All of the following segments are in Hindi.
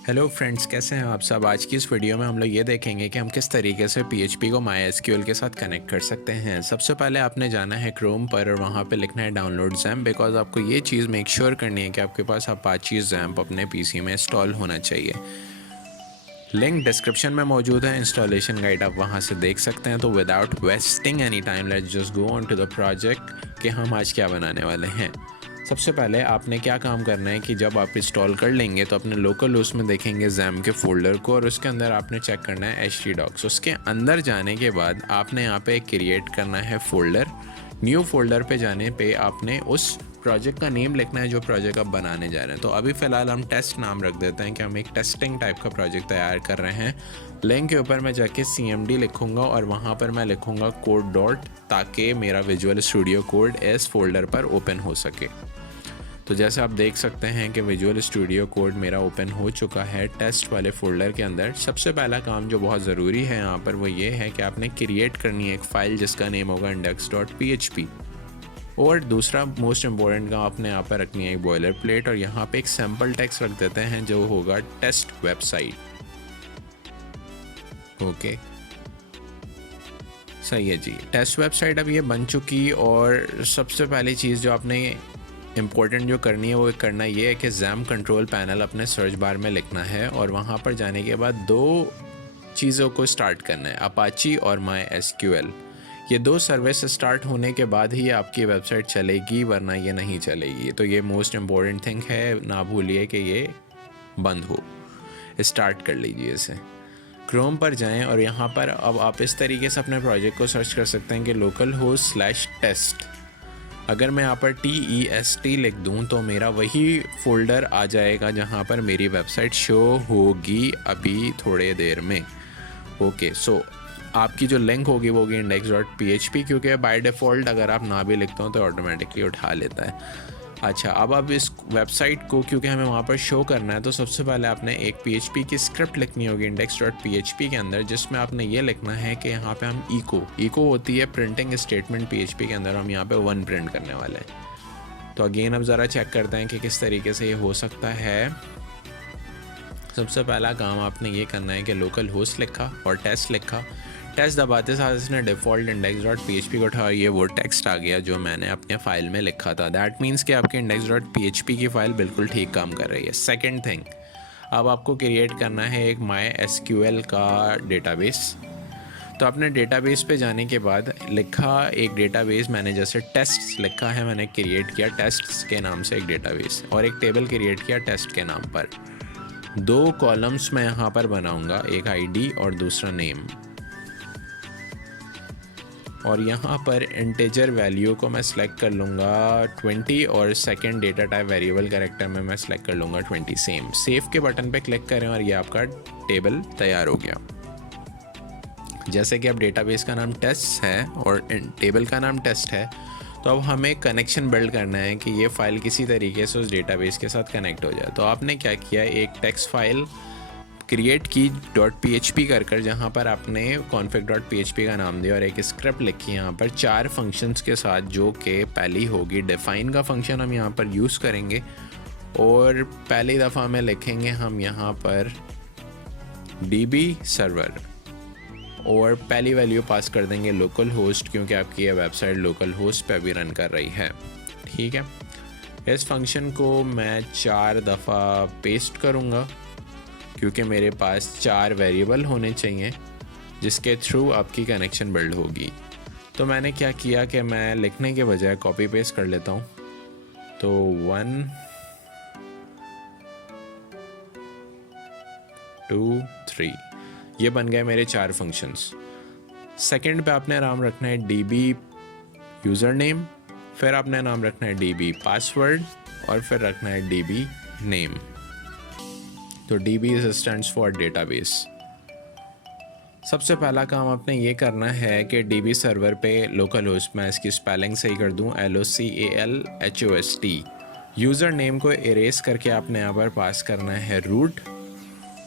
हेलो फ्रेंड्स, कैसे हैं आप सब। आज की इस वीडियो में हम लोग ये देखेंगे कि हम किस तरीके से PHP को MySQL के साथ कनेक्ट कर सकते हैं। सबसे पहले आपने जाना है क्रोम पर और वहाँ पे लिखना है डाउनलोड XAMPP, बिकॉज आपको ये चीज़ मेक श्योर करनी है कि आपके पास अपाची XAMPP अपने PC में इंस्टॉल होना चाहिए। लिंक डिस्क्रिप्शन में मौजूद है, इंस्टॉलेशन गाइड आप वहाँ से देख सकते हैं। तो without wasting any time let's just go on to the project कि हम आज क्या बनाने वाले हैं। सबसे पहले आपने क्या काम करना है कि जब आप इंस्टॉल कर लेंगे तो अपने लोकल होस्ट में देखेंगे XAMPP के फोल्डर को और उसके अंदर आपने चेक करना है htdocs। उसके अंदर जाने के बाद आपने यहाँ पे क्रिएट करना है फोल्डर। न्यू फोल्डर पे जाने पे आपने उस प्रोजेक्ट का नेम लिखना है जो प्रोजेक्ट आप बनाने जा रहे हैं। तो अभी फ़िलहाल हम टेस्ट नाम रख देते हैं कि हम एक टेस्टिंग टाइप का प्रोजेक्ट तैयार कर रहे हैं। लिंक के ऊपर मैं जाके CMD लिखूंगा और वहाँ पर मैं लिखूंगा कोड डॉट, ताकि मेरा विजुअल स्टूडियो कोड इस फोल्डर पर ओपन हो सके। तो जैसे आप देख सकते हैं कि विजुअल स्टूडियो कोड मेरा ओपन हो चुका है टेस्ट वाले फोल्डर के अंदर। सबसे पहला काम जो बहुत ज़रूरी है यहाँ पर वो ये है कि आपने क्रिएट करनी है एक फ़ाइल जिसका नेम होगा index.php। और दूसरा मोस्ट इम्पोर्टेंट काम आपने यहाँ पर रखनी है एक बॉयलर प्लेट, और यहाँ पे एक सैम्पल टेक्स्ट रख देते हैं जो होगा टेस्ट वेबसाइट। ओके, सही है जी। टेस्ट वेबसाइट अब ये बन चुकी, और सबसे पहली चीज़ जो आपने इम्पोर्टेंट जो करनी है वो करना ये है कि XAMPP कंट्रोल पैनल अपने सर्च बार में लिखना है, और वहाँ पर जाने के बाद दो चीज़ों को स्टार्ट करना है, अपाची और MySQL। ये दो सर्विस स्टार्ट होने के बाद ही आपकी वेबसाइट चलेगी, वरना ये नहीं चलेगी। तो ये मोस्ट इम्पॉर्टेंट थिंग है, ना भूलिए कि ये बंद हो। स्टार्ट कर लीजिए इसे। क्रोम पर जाएं और यहाँ पर अब आप इस तरीके से अपने प्रोजेक्ट को सर्च कर सकते हैं कि localhost/test। अगर मैं यहाँ पर TEST लिख दूँ तो मेरा वही फोल्डर आ जाएगा जहाँ पर मेरी वेबसाइट शो होगी अभी थोड़े देर में। ओके, सो आपकी जो लिंक होगी वो होगी index.php, क्योंकि बाय डिफ़ॉल्ट अगर आप ना भी लिखते हो तो ऑटोमेटिकली उठा लेता है। अच्छा, अब आप इस वेबसाइट को क्योंकि हमें वहाँ पर शो करना है तो सबसे पहले आपने एक PHP की स्क्रिप्ट लिखनी होगी index.php के अंदर, जिसमें आपने ये लिखना है कि यहाँ पे हम इको होती है प्रिंटिंग स्टेटमेंट PHP के अंदर, हम यहाँ पे 1 प्रिंट करने वाले हैं। तो अगेन अब ज़रा चेक करते हैं कि किस तरीके से ये हो सकता है। सबसे पहला काम आपने ये करना है कि लोकल होस्ट लिखा और टेस्ट लिखा। टेस्ट दबाते साथ इसने डिफ़ॉल्ट index.php को उठाया, ये वो टेक्स्ट आ गया जो मैंने अपने फ़ाइल में लिखा था। दैट मीन्स कि आपके index.php की फ़ाइल बिल्कुल ठीक काम कर रही है। सेकंड थिंग, अब आपको क्रिएट करना है एक MySQL का डेटाबेस। तो आपने डेटाबेस पे जाने के बाद लिखा एक डेटाबेस, मैंने जैसे टेस्ट लिखा है, मैंने क्रिएट किया टेस्ट के नाम से एक डेटाबेस, और एक टेबल क्रिएट किया टेस्ट के नाम पर। 2 कॉलम्स मैं यहाँ पर बनाऊँगा, एक ID और दूसरा नेम। और यहाँ पर इंटीजर वैल्यू को मैं सिलेक्ट कर लूँगा 20, और second data type variable character में मैं सिलेक्ट कर लूँगा 20। सेव के बटन पे क्लिक करें और ये आपका टेबल तैयार हो गया। जैसे कि अब डेटाबेस का नाम टेस्ट है और टेबल का नाम टेस्ट है, तो अब हमें कनेक्शन बिल्ड करना है कि ये फ़ाइल किसी तरीके से उस डेटाबेस के साथ कनेक्ट हो जाए। तो आपने क्या किया, एक टेक्स्ट फाइल क्रिएट की .php कर जहाँ पर आपने config.php का नाम दिया और एक स्क्रिप्ट लिखी यहाँ पर 4 फंक्शंस के साथ, जो कि पहली होगी डिफ़ाइन का फंक्शन हम यहाँ पर यूज़ करेंगे, और पहली दफ़ा में लिखेंगे हम यहाँ पर db सर्वर, और पहली वैल्यू पास कर देंगे लोकल होस्ट, क्योंकि आपकी ये वेबसाइट लोकल होस्ट पर भी रन कर रही है। ठीक है, इस फंक्शन को मैं 4 दफ़ा पेस्ट करूँगा क्योंकि मेरे पास 4 वेरिएबल होने चाहिए जिसके थ्रू आपकी कनेक्शन बिल्ड होगी। तो मैंने क्या किया कि मैं लिखने के बजाय कॉपी पेस्ट कर लेता हूँ। तो 1 2 3 ये बन गए मेरे 4 फंक्शंस। सेकंड पे आपने नाम रखना है DB यूज़र नेम, फिर आपने नाम रखना है DB पासवर्ड, और फिर रखना है DB नेम। तो DB स्टैंड्स फॉर डेटाबेस। सबसे पहला काम आपने ये करना है कि DB सर्वर पे लोकल होस्ट, मैं इसकी स्पेलिंग सही कर दूँ LOCALHOST। यूज़र नेम को इरेज करके आपने यहाँ पर पास करना है रूट।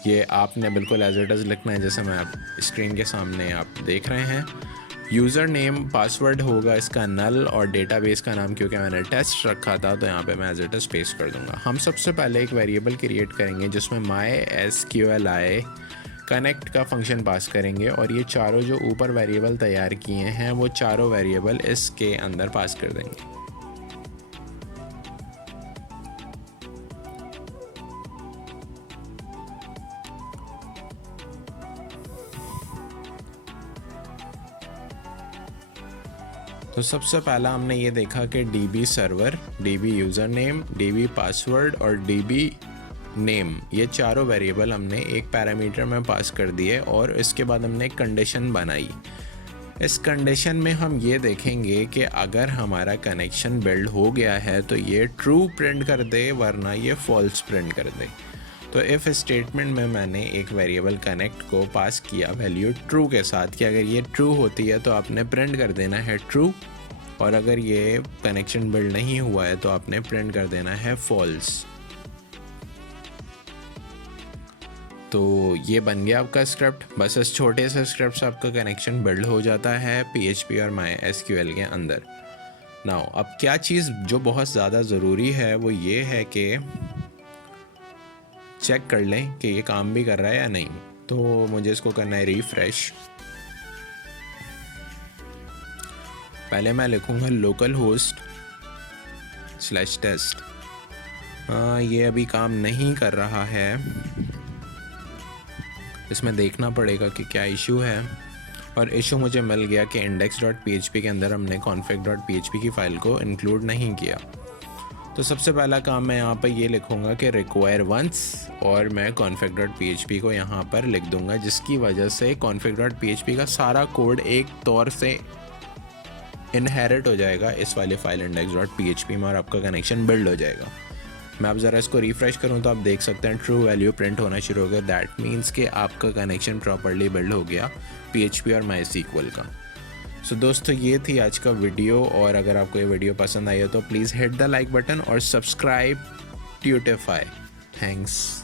ये आपने बिल्कुल एज इट इज़ लिखना है जैसे मैं आप स्क्रीन के सामने आप देख रहे हैं। यूज़र नेम पासवर्ड होगा इसका नल, और डेटाबेस का नाम क्योंकि मैंने टेस्ट रखा था तो यहाँ पे मैं एज इट इज़ पेस्ट कर दूँगा। हम सबसे पहले एक वेरिएबल क्रिएट करेंगे जिसमें MySQLi कनेक्ट का फंक्शन पास करेंगे, और ये चारों जो ऊपर वेरिएबल तैयार किए हैं वो चारों वेरिएबल इसके अंदर पास कर देंगे। तो सबसे पहला हमने ये देखा कि DB server, DB user name, DB password और DB नेम, ये चारों वेरिएबल हमने एक पैरामीटर में पास कर दिए, और इसके बाद हमने एक कंडीशन बनाई। इस कंडीशन में हम ये देखेंगे कि अगर हमारा कनेक्शन बिल्ड हो गया है तो ये ट्रू प्रिंट कर दे, वरना ये फॉल्स प्रिंट कर दे। तो इफ़ स्टेटमेंट में मैंने एक वेरिएबल कनेक्ट को पास किया वैल्यू ट्रू के साथ कि अगर ये ट्रू होती है तो आपने प्रिंट कर देना है ट्रू, और अगर ये कनेक्शन बिल्ड नहीं हुआ है तो आपने प्रिंट कर देना है फॉल्स। तो ये बन गया आपका स्क्रिप्ट। बस इस छोटे से स्क्रिप्ट से आपका कनेक्शन बिल्ड हो जाता है PHP और MySQL के अंदर। नाउ अब क्या चीज़ जो बहुत ज़्यादा ज़रूरी है वो ये है कि चेक कर लें कि ये काम भी कर रहा है या नहीं। तो मुझे इसको करना है रिफ्रेश। पहले मैं लिखूँगा localhost/test। ये अभी काम नहीं कर रहा है, इसमें देखना पड़ेगा कि क्या इशू है। और इशू मुझे मिल गया कि index.php के अंदर हमने config.php की फ़ाइल को इंक्लूड नहीं किया। तो सबसे पहला काम मैं यहाँ पर ये लिखूँगा कि require once, और मैं config.php को यहाँ पर लिख दूँगा, जिसकी वजह से config.php का सारा कोड एक तौर से इनहेरिट हो जाएगा इस वाली फाइल index.php में, और आपका कनेक्शन बिल्ड हो जाएगा। मैं अब ज़रा इसको रिफ़्रेश करूँ तो आप देख सकते हैं ट्रू वैल्यू प्रिंट होना शुरू हो गया। दैट मीन्स कि आपका कनेक्शन प्रॉपरली बिल्ड हो गया PHP और MySQL का। सो दोस्तों ये थी आज का वीडियो, और अगर आपको ये वीडियो पसंद आई हो तो please hit the like button और सब्सक्राइब ट्यूटोफाई। थैंक्स।